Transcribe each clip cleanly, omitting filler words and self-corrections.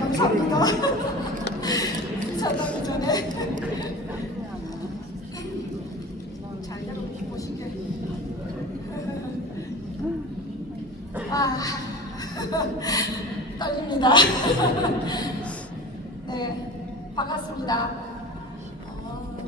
감사합니다. 찾아오기 전에 잘 들어보시게. 떨립니다. 네, 반갑습니다.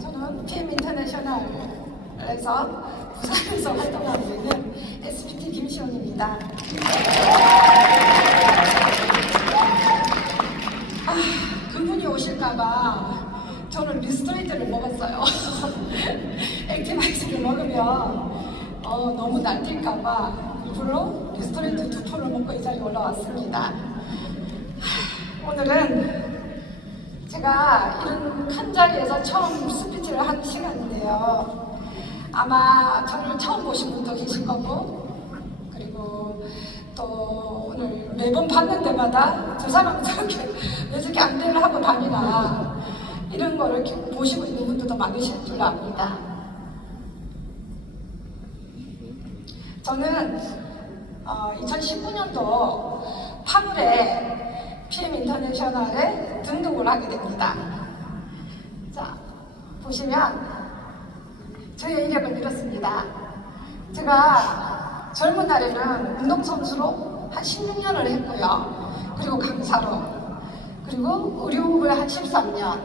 저는 PM 인터내셔널에서 부산에서 활동하고 있는 SPT 김시원입니다. 그분이 오실까봐 저는 리스토레이트를 먹었어요. 액티바이스를 먹으면 너무 날뛸까봐 일부러 리스토레이트 2포를 먹고 이 자리에 올라왔습니다. 오늘은 제가 이런 큰 자리에서 처음 스피치를 하는 시간인데요. 아마 저를 처음 보신 분도 계실 거고, 그리고 또 오늘 매번 봤는 데마다 저 사람 왜 저렇게 안대를 하고 다니나 이런 거를 이렇게 보시고 있는 분들도 많으실 줄 압니다. 저는 2019년도 8월에 PM 인터내셔널에 등록을 하게 됩니다. 자, 보시면 저의 이력은 이렇습니다. 제가 젊은 날에는 운동선수로 한 16년을 했고요. 그리고 강사로, 그리고 의료업을 한 13년,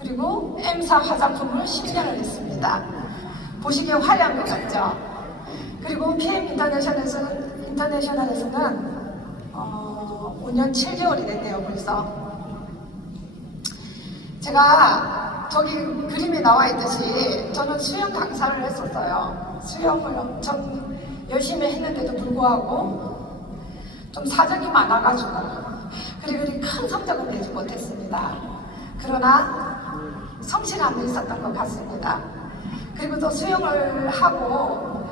그리고 M사 화장품을 10년을 했습니다. 보시기에 화려한 것 같죠? 그리고 PM 인터내셔널에서는 5년 7개월이 됐네요, 벌써. 제가 저기 그림에 나와 있듯이 저는 수영 강사를 했었어요. 수영을 엄청 열심히 했는데도 불구하고 좀 사정이 많아가지고 그리 큰 성적을 내지 못했습니다. 그러나 성실함이 있었던 것 같습니다. 그리고 또 수영을 하고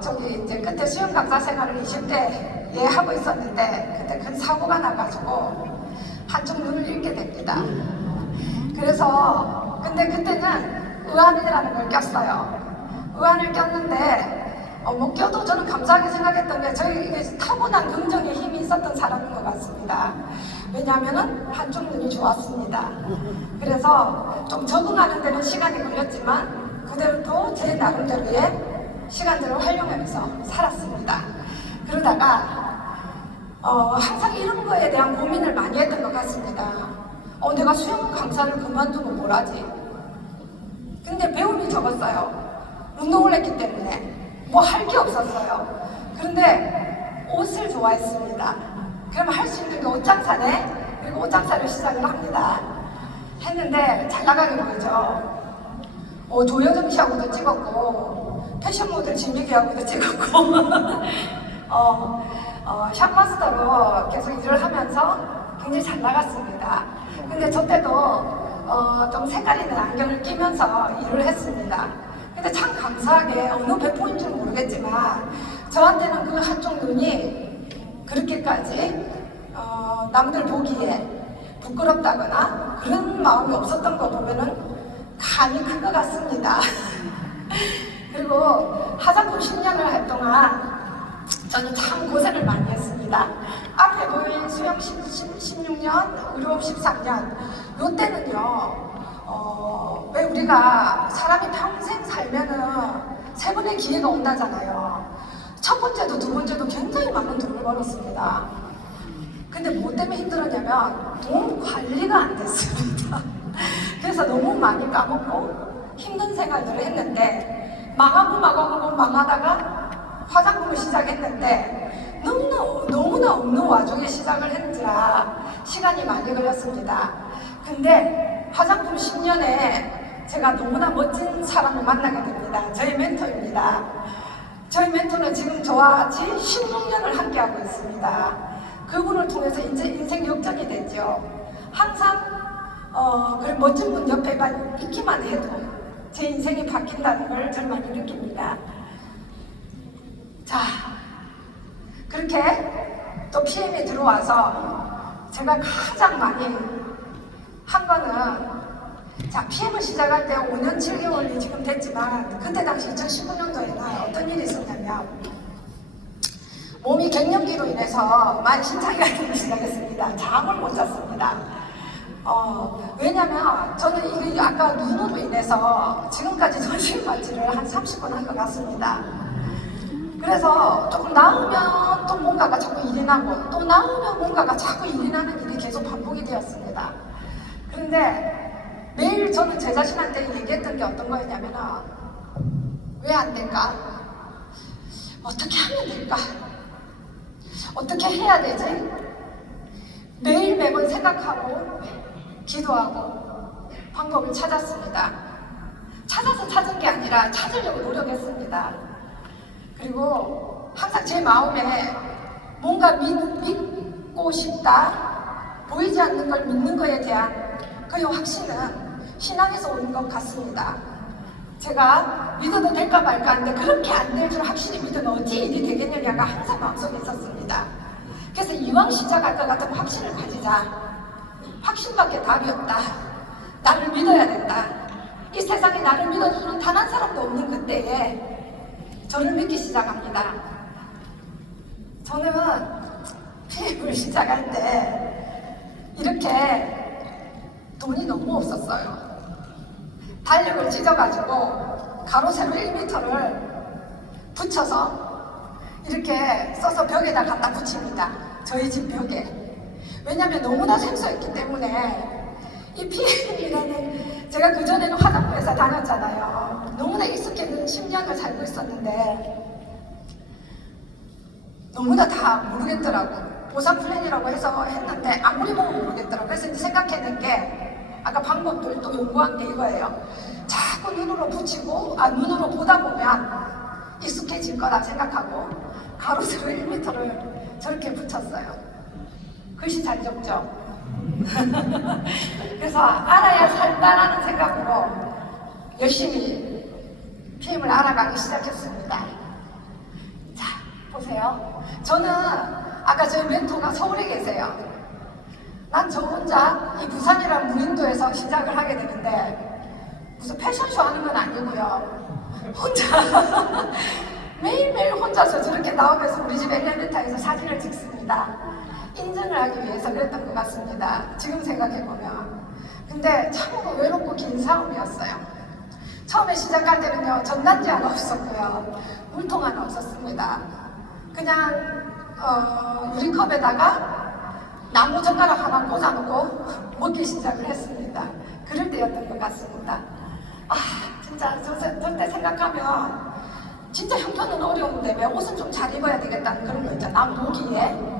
저기 이제 그때 수영 강사 생활을 20대에 하고 있었는데 그때 큰 사고가 나가지고 한쪽 눈을 잃게 됩니다. 그래서 근데 그때는 의안이라는 걸 꼈어요. 의안을 꼈는데 뭐 껴도 저는 감사하게 생각했던 게 저희 타고난 긍정의 힘이 있었던 사람인 것 같습니다. 왜냐하면은 한쪽 눈이 좋았습니다. 그래서 좀 적응하는 데는 시간이 걸렸지만 그대로 제 나름대로의 시간들을 활용하면서 살았습니다. 그러다가 항상 이런 거에 대한 고민을 많이 했던 것 같습니다. 내가 수영 강사를 그만두고 뭘 하지? 근데 배움이 적었어요. 운동을 했기 때문에 뭐 할 게 없었어요. 그런데 옷을 좋아했습니다. 그러면 할 수 있는 게 옷장사네? 그리고 옷장사를 시작을 합니다. 했는데 잘 나가게 보이죠. 조여정 씨하고도 찍었고 패션 모델 진미기하고도 찍었고 샵마스터로 계속 일을 하면서 굉장히 잘 나갔습니다. 근데 저 때도 좀 색깔 있는 안경을 끼면서 일을 했습니다. 근데 참 감사하게 어느 배포인지는 모르겠지만 저한테는 그 한쪽 눈이 그렇게까지 남들 보기에 부끄럽다거나 그런 마음이 없었던 거 보면은 간이 큰 것 같습니다. 그리고 화장품 10년을 할 동안 저는 참 고생을 많이 했습니다. 앞에 보인 수영 16년, 의료업 13년, 요때는요, 왜 우리가 사람이 평생 살면은 3번의 기회가 온다잖아요. 첫 번째도 두 번째도 굉장히 많은 돈을 벌었습니다. 근데 뭐 때문에 힘들었냐면 돈 관리가 안 됐습니다. 그래서 너무 많이 까먹고 힘든 생활들을 했는데 망하다가 화장품을 시작했는데 너무나 없는 와중에 시작을 했느라 시간이 많이 걸렸습니다. 근데 화장품 10년에 제가 너무나 멋진 사람을 만나게 됩니다. 저희 멘토입니다. 저희 멘토는 지금 저와 같이 16년을 함께하고 있습니다. 그분을 통해서 이제 인생 역전이 됐죠. 항상 그런 멋진 분 옆에만 있기만 해도 제 인생이 바뀐다는 걸 저는 많이 느낍니다. 자, 그렇게 또 PM이 들어와서 제가 가장 많이 한 거는 자, PM을 시작할 때 5년 7개월이 지금 됐지만 그때 당시 2019년도에는 어떤 일이 있었냐면 몸이 갱년기로 인해서 많이 신장이 되기 시작했습니다. 잠을 못 잤습니다. 왜냐면 저는 이게 아까 눈으로 인해서 지금까지 전신마취를 한 30번 한 것 같습니다. 그래서 조금 나으면 또 뭔가가 자꾸 일이 나고 또 나으면 뭔가가 자꾸 일이 나는 일이 계속 반복이 되었습니다. 그런데 매일 저는 제 자신한테 얘기했던 게 어떤 거였냐면 왜 안 될까? 어떻게 하면 될까? 어떻게 해야 되지? 매일 매번 생각하고 기도하고 방법을 찾았습니다. 찾아서 찾은 게 아니라 찾으려고 노력했습니다. 그리고 항상 제 마음에 뭔가 믿고 싶다, 보이지 않는 걸 믿는 것에 대한 그 확신은 신앙에서 오는 것 같습니다. 제가 믿어도 될까 말까 하는데 그렇게 안 될 줄 확실히 믿으면 어찌 일이 되겠느냐가 항상 마음속에 있었습니다. 그래서 이왕 시작할 것 같으면 확신을 가지자. 확신밖에 답이 없다. 나를 믿어야 된다. 이 세상에 나를 믿어주는 단 한 사람도 없는 그때에 저를 믿기 시작합니다. 저는 피임을 시작할 때 이렇게 돈이 너무 없었어요. 달력을 찢어가지고 가로 세로 1m를 붙여서 이렇게 써서 벽에다 갖다 붙입니다. 저희 집 벽에. 왜냐하면 너무나 생소했기 때문에 이 PM이라는 제가 그전에는 화장품 회사 다녔잖아요. 너무나 익숙해진 10년을 살고 있었는데 너무나 다 모르겠더라고. 보상 플랜이라고 해서 했는데 아무리 보면 모르겠더라고. 그래서 이제 생각해낸 게 아까 방법들 또 연구한 게 이거예요. 자꾸 눈으로 붙이고 눈으로 보다 보면 익숙해질 거라 생각하고 가로 세로 1m를 저렇게 붙였어요. 글씨 잘 적죠? 그래서 알아야 살다라는 생각으로 열심히 PM을 알아가기 시작했습니다. 자, 보세요. 저는 아까 저희 멘토가 서울에 계세요. 난 저 혼자 이 부산이라는 무인도에서 시작을 하게 되는데 무슨 패션쇼 하는 건 아니고요. 혼자 매일매일 혼자서 저렇게 나오면서 우리 집 엘리베이터에서 사진을 찍습니다. 인증을 하기 위해서 그랬던 것 같습니다. 지금 생각해보면. 근데 참으로 외롭고 긴 싸움이었어요. 처음에 시작할 때는요, 전단지 하나 없었고요. 물통 하나 없었습니다. 그냥 유리컵에다가 나무 젓가락 하나 꽂아놓고 먹기 시작을 했습니다. 그럴 때였던 것 같습니다. 진짜 저때 생각하면 진짜 형편은 어려운데 왜 옷은 좀 잘 입어야 되겠다는 그런 거 있잖아. 남 보기에.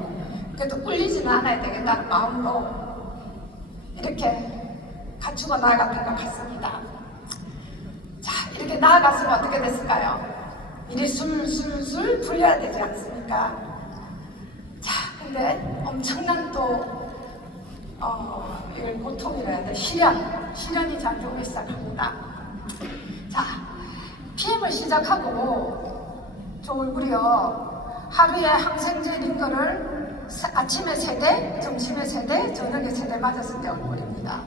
그래도 꿀리지는 않아야 되겠다는 마음으로 이렇게 갖추고 나아갔던 것 같습니다. 자, 이렇게 나아갔으면 어떻게 됐을까요? 일이 술술술 풀려야 되지 않습니까? 자, 근데 엄청난 또 이걸 고통이라 해야 돼. 시련이 자주 오기 시작합니다. 자, PM을 시작하고 저 얼굴이요, 하루에 항생제 링거를 아침에 3대, 점심에 3대, 저녁에 3대 맞았을 때 얼굴입니다.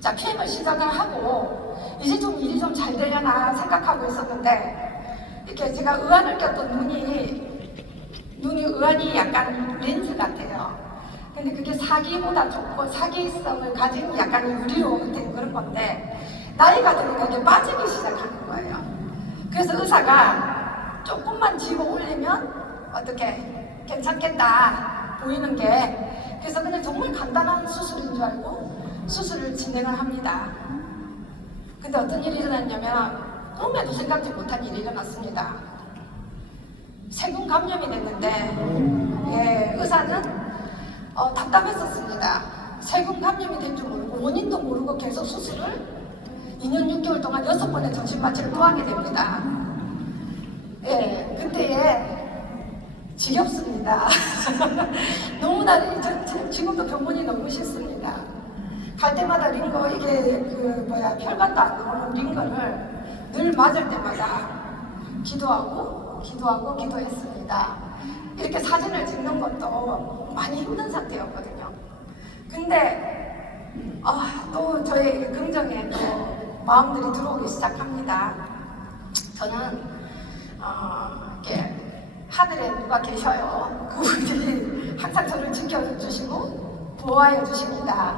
자, PM을 시작을 하고 이제 좀 일이 좀 잘 되려나 생각하고 있었는데 이렇게 제가 의안을 꼈던 눈이 의안이 약간 렌즈 같아요. 근데 그게 사기보다 좋고 사기성을 가진 약간 유리로 된 그런 건데 나이가 들으니까 이게 빠지기 시작하는 거예요. 그래서 의사가 조금만 집어 올리면 어떻게 괜찮겠다 보이는 게, 그래서 그냥 정말 간단한 수술인 줄 알고 수술을 진행을 합니다. 근데 어떤 일이 일어났냐면 꿈에도 생각지 못한 일이 일어났습니다. 세균 감염이 됐는데 의사는 답답했었습니다. 세균 감염이 된 줄 모르고 원인도 모르고 계속 수술을 2년 6개월 동안 6번의 전신마취를 또 하게 됩니다. 그때에 지겹습니다. 너무나 지금도 병원이 너무 싫습니다. 갈 때마다 링거, 이게 혈관도 안 들어오는 링거를 늘 맞을 때마다 기도했습니다. 이렇게 사진을 찍는 것도 많이 힘든 상태였거든요. 근데 또 저의 긍정에 또 마음들이 들어오기 시작합니다. 저는 이렇게 하늘에 누가 계셔요. 그분이 항상 저를 지켜주시고 보호하여 주십니다.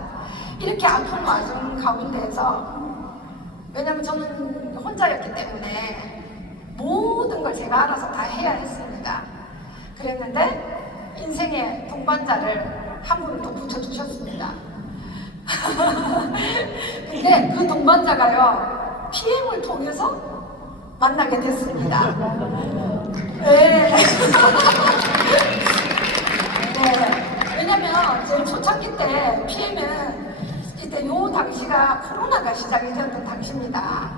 이렇게 아픈 와중 가운데에서, 왜냐면 저는 혼자였기 때문에 모든 걸 제가 알아서 다 해야 했습니다. 그랬는데 인생의 동반자를 한 분 또 붙여주셨습니다. 근데 그 동반자가요, PM을 통해서 만나게 됐습니다. 네. 네. 왜냐면 제 초창기 때 PM은 이때 요 당시가 코로나가 시작이 되었던 당시입니다.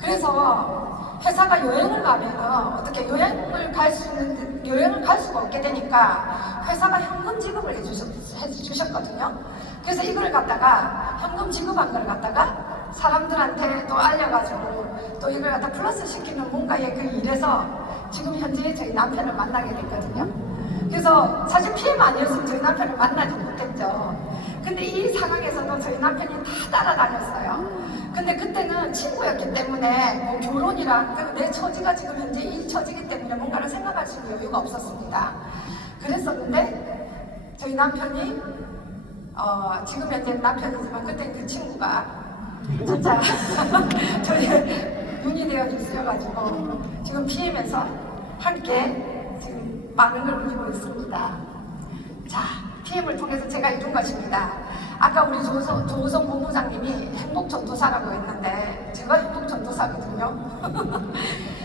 그래서 회사가 여행을 가면 어떻게 여행을 갈 수가 없게 되니까 회사가 현금 지급을 해주셨거든요. 그래서 이걸 갖다가 현금 지급한 걸 갖다가 사람들한테 또 알려가지고 또 이걸 갖다 플러스 시키는 뭔가의 그 일에서 지금 현재 저희 남편을 만나게 됐거든요. 그래서 사실 PM 아니었으면 저희 남편을 만나지 못했죠. 근데 이 상황에서도 저희 남편이 다 따라다녔어요. 근데 그때는 친구였기 때문에 뭐 결혼이랑 내 처지가 지금 현재 이 처지기 때문에 뭔가를 생각할 수 있는 여유가 없었습니다. 그랬었는데 저희 남편이 지금 현재 남편이지만 그때 그 친구가 진짜 저희 눈이 되어주셔가지고 지금 PM에서 함께 지금 많은 걸 누리고 있습니다. 자, PM을 통해서 제가 이룬 것입니다. 아까 우리 조우성 본부장님이 행복전도사라고 했는데 제가 행복전도사거든요.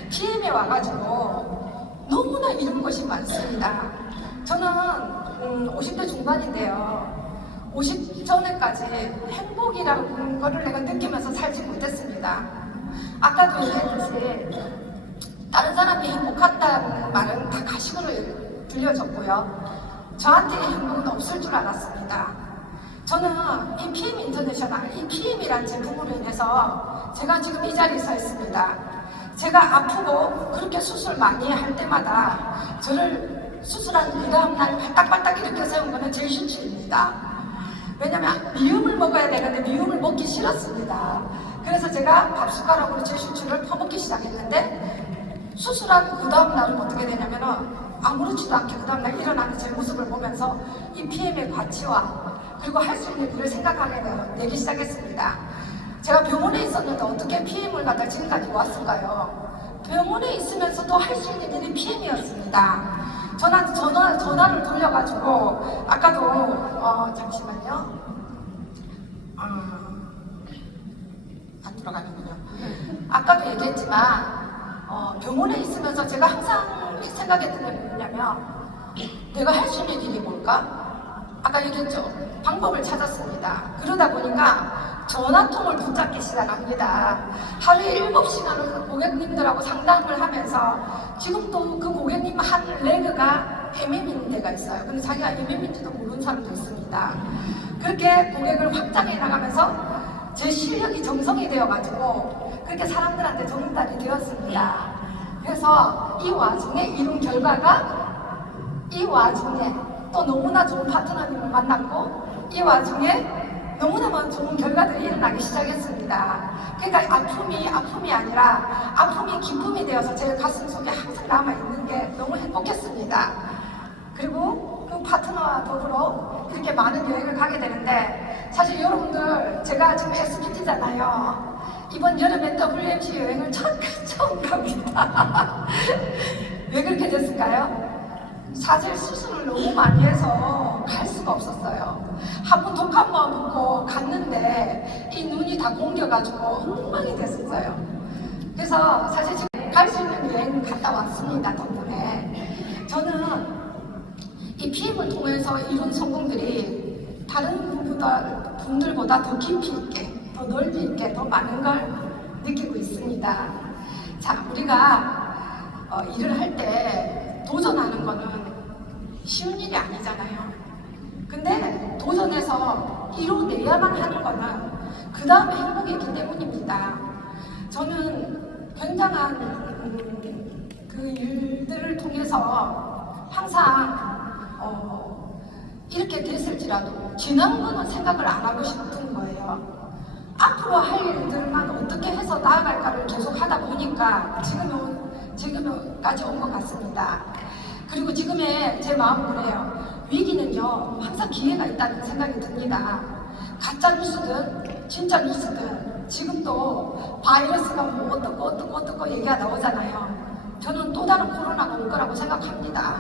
PM에 와가지고 너무나 이룬 것이 많습니다. 저는 50대 중반인데요. 50 전에까지 행복이라는 거를 내가 느끼면서 살지 못했습니다. 아까도 얘기했듯이 다른 사람이 행복하다는 말은 다 가식으로 들려졌고요. 저한테 행복은 없을 줄 알았습니다. 저는 이 PM 인터내셔널, 이 PM이라는 제품으로 인해서 제가 지금 이 자리에 서 있습니다. 제가 아프고 그렇게 수술 많이 할 때마다 저를 수술한 그 다음날 발딱발딱 일으켜 세운 거는 제일슈치입니다. 왜냐면 미음을 먹어야 되는데 미음을 먹기 싫었습니다. 그래서 제가 밥숟가락으로 제일슈치를 퍼먹기 시작했는데 수술한 그 다음날은 어떻게 되냐면은 아무렇지도 않게 그 다음날 일어나는 제 모습을 보면서 이 PM의 가치와 그리고 할 수 있는 일을 생각하게 되기 시작했습니다. 제가 병원에 있었는데 어떻게 PM을 갖다 지금까지 왔을까요? 병원에 있으면서도 할 수 있는 일이 PM이었습니다. 전화를 돌려가지고 아까도 잠시만요. 안 들어가는군요. 아까도 얘기했지만 병원에 있으면서 제가 항상 생각했던 게 뭐냐면 내가 할 수 있는 일이 뭘까? 아까 얘기했죠. 방법을 찾았습니다. 그러다 보니까 전화통을 붙잡기 시작합니다. 하루에 7시간을 고객님들하고 상담을 하면서 지금도 그 고객님 한 레그가 MM인 데가 있어요. 근데 자기가 MM인지도 모르는 사람도 있습니다. 그렇게 고객을 확장해 나가면서 제 실력이 정성이 되어가지고 그렇게 사람들한테 전달이 되었습니다. 그래서 이 와중에 이룬 결과가 이 와중에 또 너무나 좋은 파트너님을 만났고 이 와중에 너무나 좋은 결과들이 일어나기 시작했습니다. 그러니까 아픔이 아니라 아픔이 기쁨이 되어서 제 가슴 속에 항상 남아있는 게 너무 행복했습니다. 그리고 그 파트너와 더불어 이렇게 많은 여행을 가게 되는데 사실 여러분들 제가 지금 SPT잖아요. 이번 여름에 WMC 여행을 처음 갑니다. 왜 그렇게 됐을까요? 사실 수술을 너무 많이 해서 갈 수가 없었어요. 한 번 독한 마음 먹고 갔는데 이 눈이 다 공겨가지고 엉망이 됐었어요. 그래서 사실 지금 갈 수 있는 여행 갔다 왔습니다. 덕분에 저는 이 PM을 통해서 이룬 성공들이 다른 분들보다 더 깊이 있게, 더 넓이 있게, 더 많은 걸 느끼고 있습니다. 자, 우리가 일을 할 때 도전하는 거는 쉬운 일이 아니잖아요. 근데 도전해서 이뤄내야만 하는 거는 그 다음에 행복이기 때문입니다. 저는 굉장한 그 일들을 통해서 항상 이렇게 됐을지라도 지난 거는 생각을 안 하고 싶은 거예요. 앞으로 할 일들만 어떻게 해서 나아갈까를 계속 하다 보니까 지금까지 온 것 같습니다. 그리고 지금의 제 마음은 그래요. 위기는요, 항상 기회가 있다는 생각이 듭니다. 가짜 뉴스든 진짜 뉴스든 지금도 바이러스가 뭐 어떻고 얘기가 나오잖아요. 저는 또 다른 코로나가 올 거라고 생각합니다.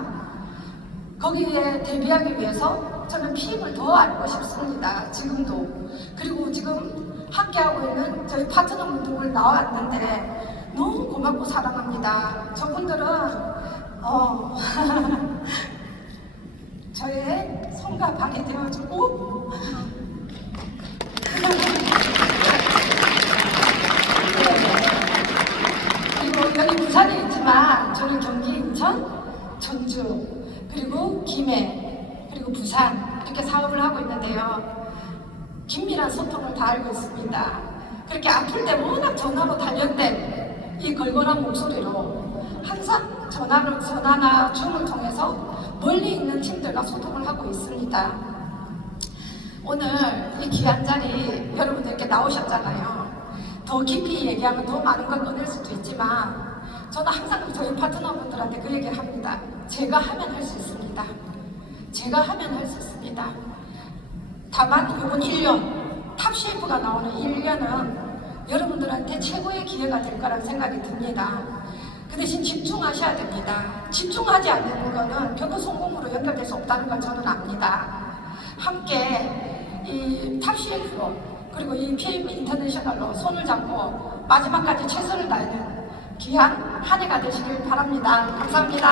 거기에 대비하기 위해서 저는 피임을 더 알고 싶습니다. 지금도. 그리고 지금 함께하고 있는 저희 파트너분들 나왔는데 너무 고맙고 사랑합니다. 저분들은 저의 손과 발이 되어주고 그리고 여기 부산에 있지만 저는 경기, 인천, 전주, 그리고 김해, 그리고 부산 이렇게 사업을 하고 있는데요. 긴밀한 소통을 다 알고 있습니다. 그렇게 아플 때 워낙 전화로 단련된 이 걸걸한 목소리로 항상 전화나 줌을 통해서 멀리 있는 팀들과 소통을 하고 있습니다. 오늘 이 귀한 자리 여러분들께 나오셨잖아요. 더 깊이 얘기하면 더 많은 걸 꺼낼 수도 있지만 저는 항상 저희 파트너분들한테 그 얘기를 합니다. 제가 하면 할 수 있습니다. 제가 하면 할 수 있습니다. 다만 이번 1년, 탑셰프가 나오는 1년은 여러분들한테 최고의 기회가 될 거라는 생각이 듭니다. 그 대신 집중하셔야 됩니다. 집중하지 않는 거는 결코 성공으로 연결될 수 없다는 걸 저는 압니다. 함께 이 탑셰프로 그리고 이 PM 인터내셔널로 손을 잡고 마지막까지 최선을 다하는 귀한 한 해가 되시길 바랍니다. 감사합니다.